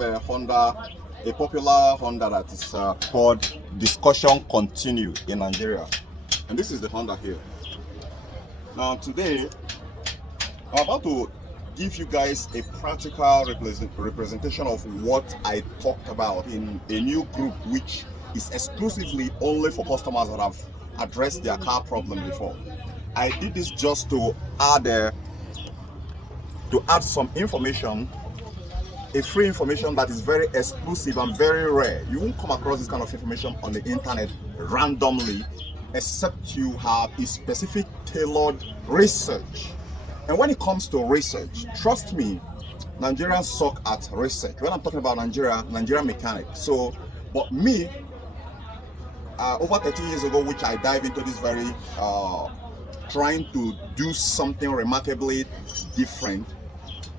A Honda, a popular Honda that is called Discussion Continue in Nigeria. And this is the Honda here. Now today, I'm about to give you guys a practical representation of what I talked about in a new group which is exclusively only for customers that have addressed their car problem before. I did this just to add some information, a free information that is very exclusive and very rare. You won't come across this kind of information on the internet randomly, except you have a specific tailored research. And when it comes to research, trust me, Nigerians suck at research. When I'm talking about Nigerian mechanic. So, but me, over 30 years ago, which I dive into this very, trying to do something remarkably different,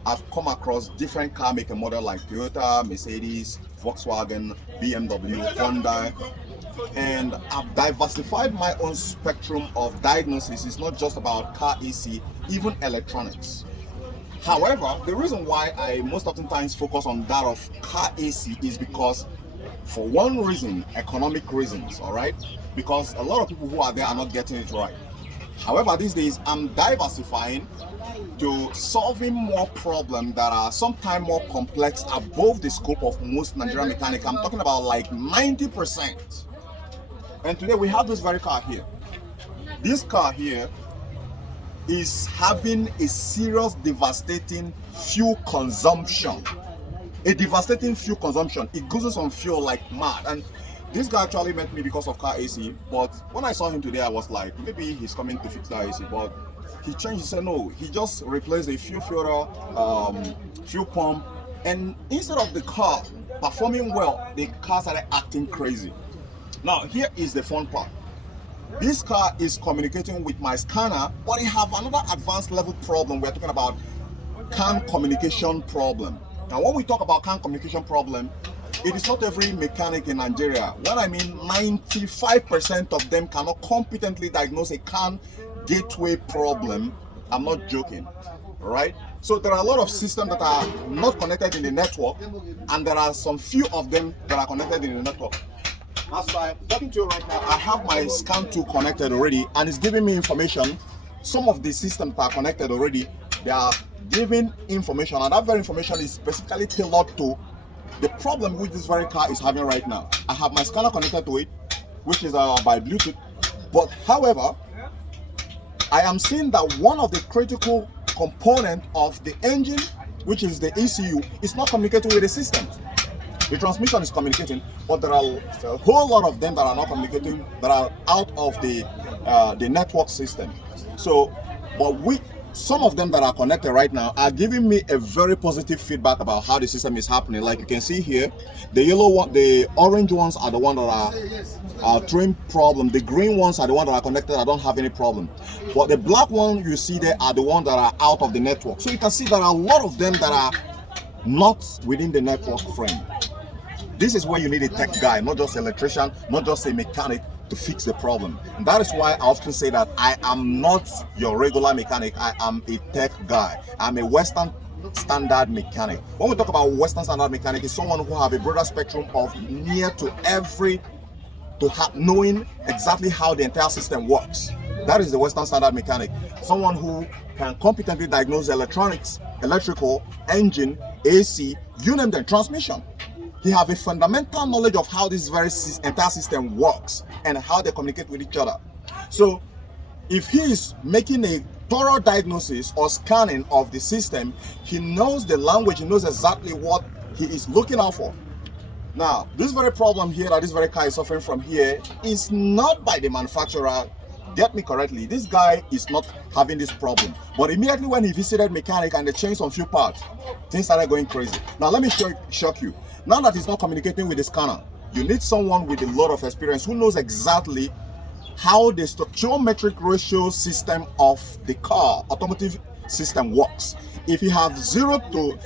I've come across different car maker model like Toyota, Mercedes, Volkswagen, BMW, Honda, and I've diversified my own spectrum of diagnosis. It's not just about car AC, even electronics. However, the reason why I most oftentimes focus on that of car AC is because, for one reason, economic reasons, all right? Because a lot of people who are there are not getting it right. However, these days I'm diversifying to solving more problems that are sometimes more complex, above the scope of most Nigerian mechanics. I'm talking about like 90%. And today we have this very car here. This car here is having a serious, devastating fuel consumption. A devastating fuel consumption. It goes on fuel like mad. And this guy actually met me because of car AC. But when I saw him today, I was like, maybe he's coming to fix the AC. But he changed. He said no. He just replaced a fuel filter, fuel pump, and instead of the car performing well, the car started acting crazy. Now, here is the fun part. This car is communicating with my scanner, but it have another advanced level problem. We're talking about CAN communication problem. Now, when we talk about CAN communication problem, it is not every mechanic in Nigeria. When I mean 95% of them cannot competently diagnose a CAN gateway problem, I'm not joking, right? So there are a lot of systems that are not connected in the network, and there are some few of them that are connected in the network. As I'm talking to you right now, I have my scan tool connected already, and it's giving me information. Some of the systems that are connected already, they are giving information, and that very information is specifically tailored to the problem which this very car is having right now. I have my scanner connected to it, which is by Bluetooth. But however, I am seeing that one of the critical components of the engine, which is the ECU, is not communicating with the system. The transmission is communicating, but there are a whole lot of them that are not communicating, that are out of the network system. So, but some of them that are connected right now are giving me a very positive feedback about how the system is happening. Like you can see here, the yellow one, the orange ones are the ones that are trim problem. The green ones are the ones that are connected. I don't have any problem. But the black one you see there are the ones that are out of the network. So you can see there are a lot of them that are not within the network frame. This is where you need a tech guy, not just an electrician, not just a mechanic, to fix the problem. And that is why I often say that I am not your regular mechanic. I am a tech guy. I'm a Western standard mechanic. When we talk about Western standard mechanic, it's someone who have a broader spectrum of near to every, knowing exactly how the entire system works. That is the Western standard mechanic. Someone who can competently diagnose electronics, electrical, engine, AC, you name them, transmission. He have a fundamental knowledge of how this very entire system works and how they communicate with each other. So if he is making a thorough diagnosis or scanning of the system, he knows the language, he knows exactly what he is looking out for. Now, this very problem here that this very car is suffering from here is not by the manufacturer. Get me correctly, this guy is not having this problem. But immediately when he visited mechanic and they changed some few parts, things started going crazy. Now let me shock you. Now that he's not communicating with the scanner, you need someone with a lot of experience who knows exactly how the stoichiometric ratio system of the car, automotive system works. If you have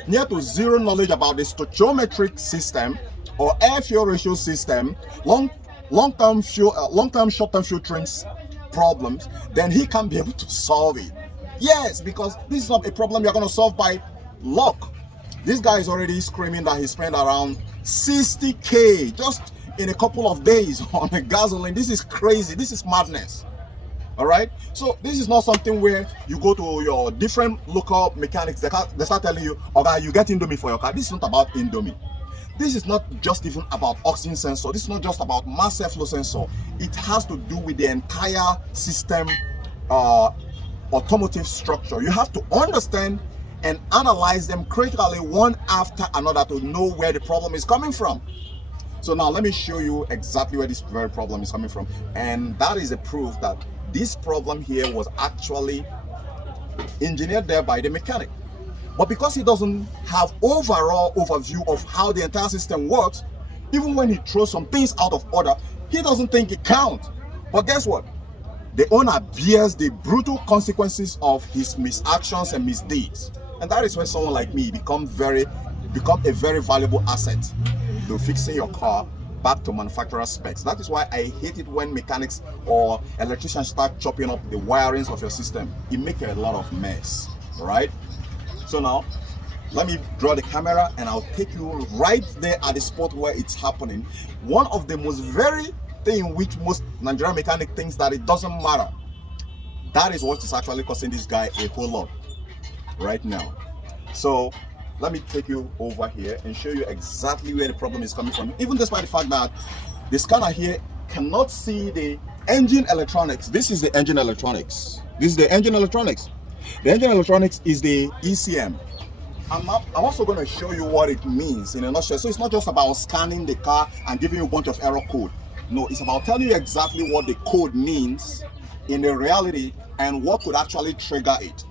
near to zero knowledge about the stoichiometric system or air fuel ratio system, long-term, short-term fuel trains problems, then he can be able to solve it. Yes, because this is not a problem you're going to solve by luck. This guy is already screaming that he spent around 60K just in a couple of days on a gasoline. This is crazy. This is madness. All right, so this is not something where you go to your different local mechanics, they start telling you, okay, you get Indomie for your car. This is not about Indomie. This is not just even about oxygen sensor. This is not just about mass airflow sensor. It has to do with the entire system automotive structure. You have to understand and analyze them critically one after another to know where the problem is coming from. So now let me show you exactly where this very problem is coming from, and that is a proof that this problem here was actually engineered there by the mechanic. But because he doesn't have overall overview of how the entire system works, even when he throws some things out of order, he doesn't think it counts. But guess what? The owner bears the brutal consequences of his misactions and misdeeds. And that is when someone like me become a very valuable asset to fixing your car back to manufacturer specs. That is why I hate it when mechanics or electricians start chopping up the wirings of your system. It makes a lot of mess, right? So now, let me draw the camera and I'll take you right there at the spot where it's happening. One of the most very thing which most Nigerian mechanic thinks that it doesn't matter. That is what is actually costing this guy a whole lot right now. So let me take you over here and show you exactly where the problem is coming from. Even despite the fact that the scanner here cannot see the engine electronics. This is the engine electronics. This is the engine electronics. The engine electronics is the ECM. I'm also going to show you what it means in a nutshell. So it's not just about scanning the car and giving you a bunch of error code. No, it's about telling you exactly what the code means in the reality and what could actually trigger it.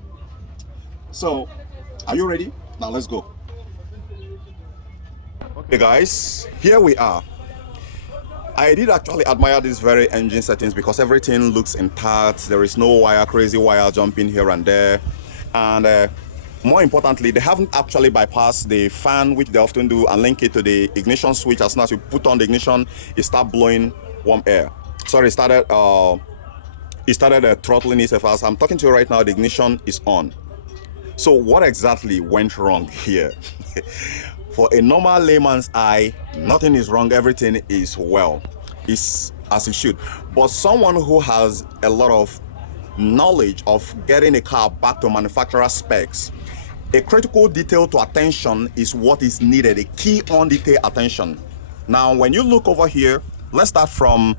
So, are you ready? Now let's go. Okay guys, here we are. I did actually admire these very engine settings because everything looks intact. There is no crazy wire jumping here and there. And more importantly, they haven't actually bypassed the fan, which they often do, and link it to the ignition switch. As soon as you put on the ignition, it starts blowing warm air. Sorry, it started throttling itself. As I'm talking to you right now, the ignition is on. So what exactly went wrong here? For a normal layman's eye, nothing is wrong, everything is well. It's as it should. But someone who has a lot of knowledge of getting a car back to manufacturer specs, a critical detail to attention is what is needed, a key on detail attention. Now, when you look over here, let's start from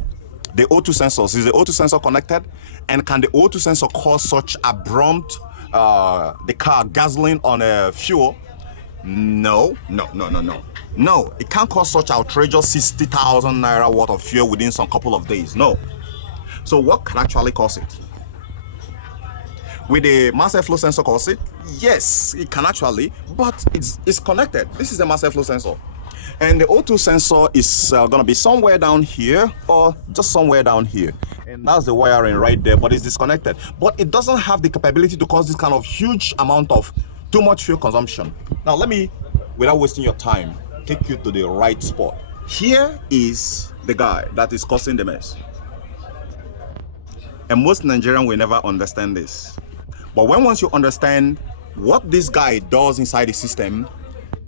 the O2 sensors. Is the O2 sensor connected? And can the O2 sensor cause such abrupt the car gasoline on a fuel? No, it can't cause such outrageous 60,000 naira worth of fuel within some couple of days. No. So what can actually cause it? With the mass airflow sensor cause it? Yes, it can actually, but it's connected. This is the mass airflow sensor. And the O2 sensor is gonna be somewhere down here or just somewhere down here. And that's the wiring right there, but it's disconnected. But it doesn't have the capability to cause this kind of huge amount of too much fuel consumption. Now let me, without wasting your time, take you to the right spot. Here is the guy that is causing the mess. And most Nigerians will never understand this. But once you understand what this guy does inside the system,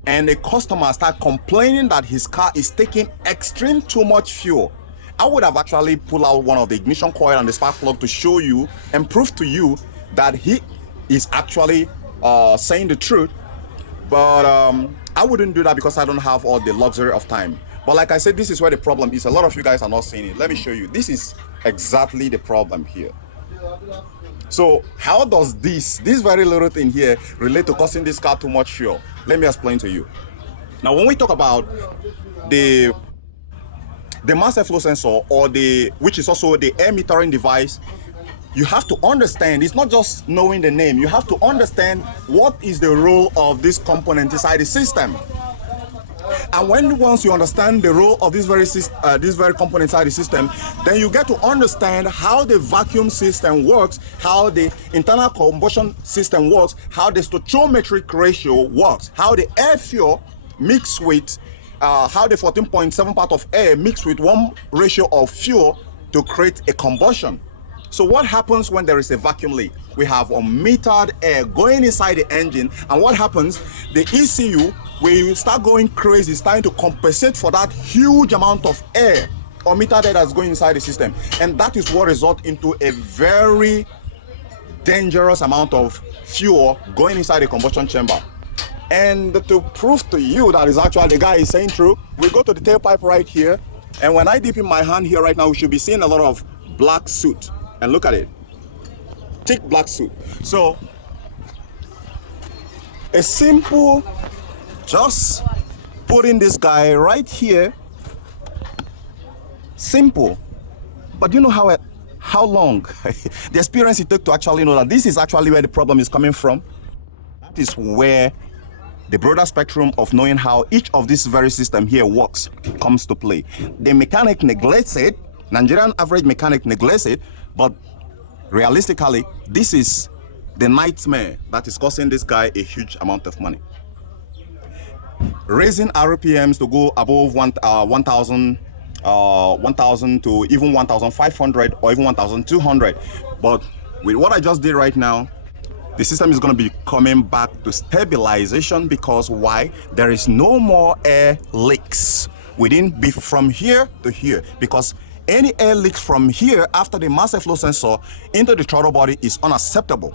and the customer start complaining that his car is taking extreme too much fuel, I would have actually pulled out one of the ignition coil and the spark plug to show you and prove to you that he is actually saying the truth. But I wouldn't do that because I don't have all the luxury of time. But like I said, this is where the problem is. A lot of you guys are not seeing it. Let me show you. This is exactly the problem here. So how does this very little thing here relate to costing this car too much fuel? Let me explain to you. Now, when we talk about the mass airflow sensor, or which is also the air metering device, you have to understand, it's not just knowing the name, you have to understand what is the role of this component inside the system. And once you understand the role of this very component inside the system, then you get to understand how the vacuum system works, how the internal combustion system works, how the stoichiometric ratio works, how the air fuel mix with how the 14.7 part of air mix with one ratio of fuel to create a combustion. So what happens when there is a vacuum leak? We have unmetered air going inside the engine, and what happens? The ECU will start going crazy, starting to compensate for that huge amount of air, unmetered air that's going inside the system, and that is what results into a very dangerous amount of fuel going inside the combustion chamber. And to prove to you that is actually the guy is saying true, we go to the tailpipe right here, and when I dip in my hand here right now, we should be seeing a lot of black soot. And look at it, thick black soot. So a simple, just putting this guy right here, simple. But you know how long the experience it took to actually know that this is actually where the problem is coming from. That is where the broader spectrum of knowing how each of this very system here works comes to play. The mechanic neglects it, Nigerian average mechanic neglects it, but realistically, this is the nightmare that is costing this guy a huge amount of money. Raising RPMs to go above 1,000 to even 1,500 or even 1,200. But with what I just did right now, the system is going to be coming back to stabilization, because why? There is no more air leaks from here to here, because any air leaks from here after the mass airflow sensor into the throttle body is unacceptable.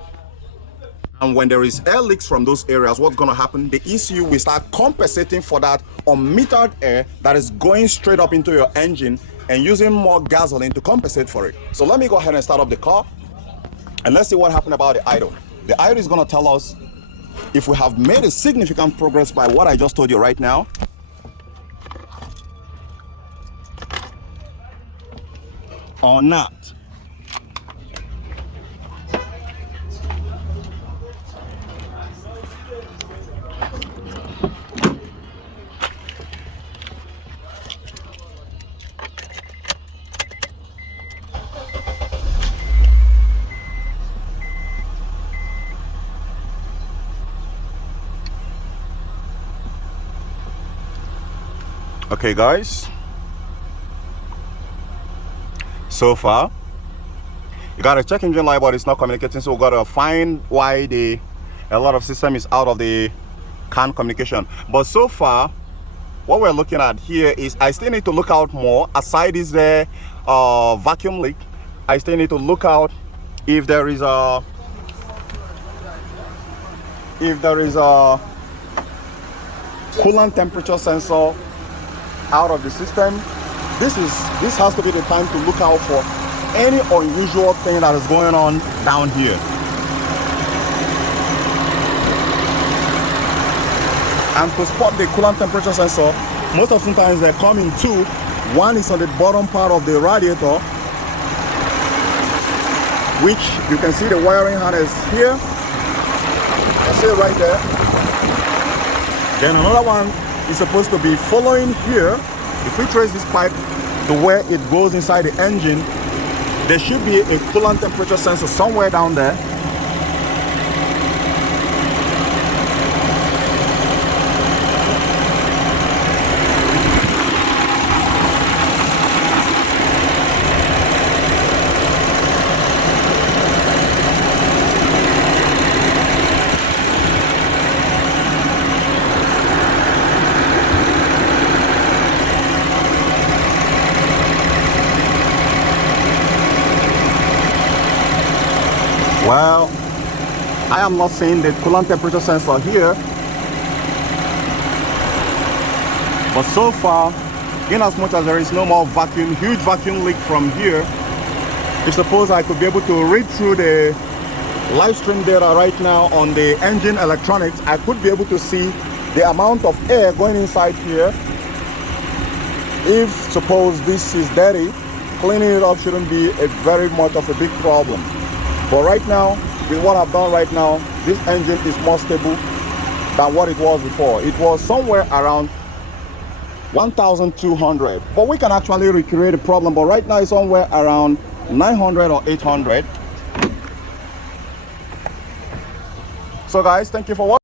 And when there is air leaks from those areas, what's going to happen? The ECU will start compensating for that unmetered air that is going straight up into your engine and using more gasoline to compensate for it. So let me go ahead and start up the car, and let's see what happened about the idle. The idle is going to tell us if we have made a significant progress by what I just told you right now, or not. Okay guys, so far you got a check engine light, but it's not communicating, so we got to find why a lot of system is out of the CAN communication. But so far what we're looking at here is I still need to look out more. Aside is the vacuum leak, I still need to look out if there is a coolant temperature sensor out of the system. This has to be the time to look out for any unusual thing that is going on down here. And to spot the coolant temperature sensor, most of the times they come in two. One is on the bottom part of the radiator, which you can see the wiring harness here. You can see it right there. Then another one is supposed to be following here. If we trace this pipe to where it goes inside the engine, there should be a coolant temperature sensor somewhere down there. Well, I am not seeing the coolant temperature sensor here, but so far, in as much as there is no more huge vacuum leak from here, I suppose I could be able to read through the live stream data right now on the engine electronics. I could be able to see the amount of air going inside here. If suppose this is dirty, cleaning it up shouldn't be very much of a big problem. But right now, with what I've done right now, this engine is more stable than what it was before. It was somewhere around 1,200, but we can actually recreate the problem. But right now it's somewhere around 900 or 800. So guys, thank you for watching.